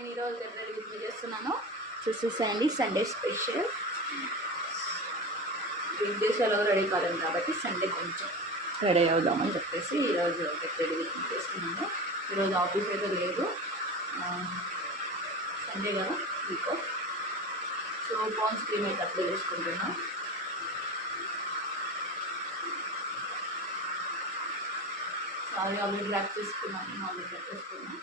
నేను ఈరోజు రెడీ చేస్తున్నాను, చూసేసేయండి. Sunday special. వీక్ డేస్ ఎలా రెడీ కాలేదు కాబట్టి సండే కొంచెం రెడీ అవుదామని చెప్పేసి ఈరోజు రెడీ చేస్తున్నాను. ఈరోజు ఆఫీస్ అయితే లేదు, సండే కదా, వీక్. సో పాన్స్ క్రీమ్ అయితే అప్లై చేసుకుంటున్నాను. సారీ, ఆల్రెడీ డ్రాప్ చేసుకున్నాను, ఆల్రెడీ డ్రాప్ చేసుకున్నాను.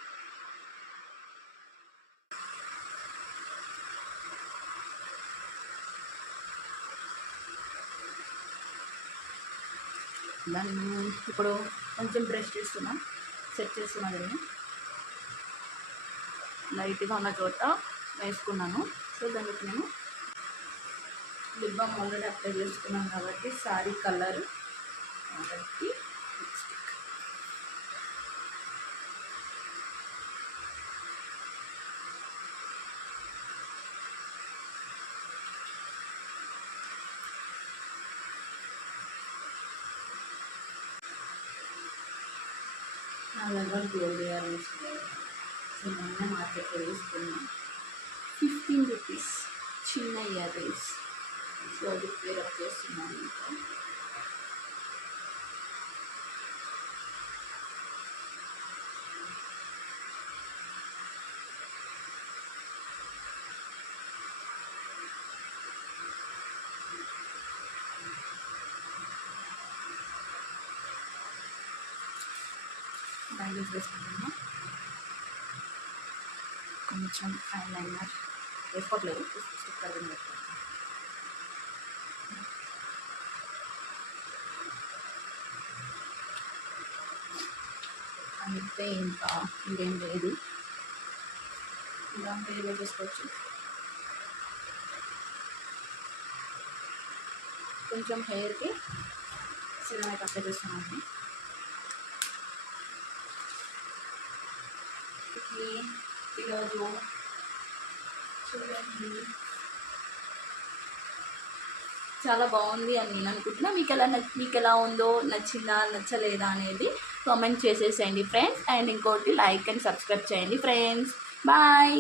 దాన్ని ఇప్పుడు కొంచెం బ్రష్ చేస్తున్నా, సెట్ చేస్తున్నా. దీన్ని లైట్గా ఉన్న చోట వేసుకున్నాను. సో దానికి నేను లిప్ బామ్ ఆల్రెడీ అప్లై చేసుకున్నాను కాబట్టి సారీ కలర్ కాబట్టి లిప్స్టిక్. నా దగ్గర గోల్డ్ ఇయర్ రింగ్స్ సో మొన్న మార్కెట్లో తీసుకున్నాను, 15 రూపీస్ చిన్న ఇయర్ రింగ్స్. సో అది పేరప్ చేస్తున్నాను. ఇంకా బ్యాంగిల్స్ వేసుకుంటున్నాను. కొంచెం ఐలైనర్ వేసుకోవట్లేదు, స్టిక్కర్ వేసుకుంటాను. అయితే ఇంకా ఇంకేం లేదు, ఇంకా ఏదో చేసుకోవచ్చు. కొంచెం హెయిర్కి సిరం అయితే అప్లై చేస్తున్నాను. ఈరోజు చూడండి చాలా బాగుంది అని నేను అనుకుంటున్నా. మీకు ఎలా ఉందో, నచ్చిందా నచ్చలేదా అనేది కామెంట్ చేసేసేయండి ఫ్రెండ్స్. అండ్ ఇంకోటి లైక్ అండ్ సబ్స్క్రైబ్ చేయండి ఫ్రెండ్స్. బాయ్.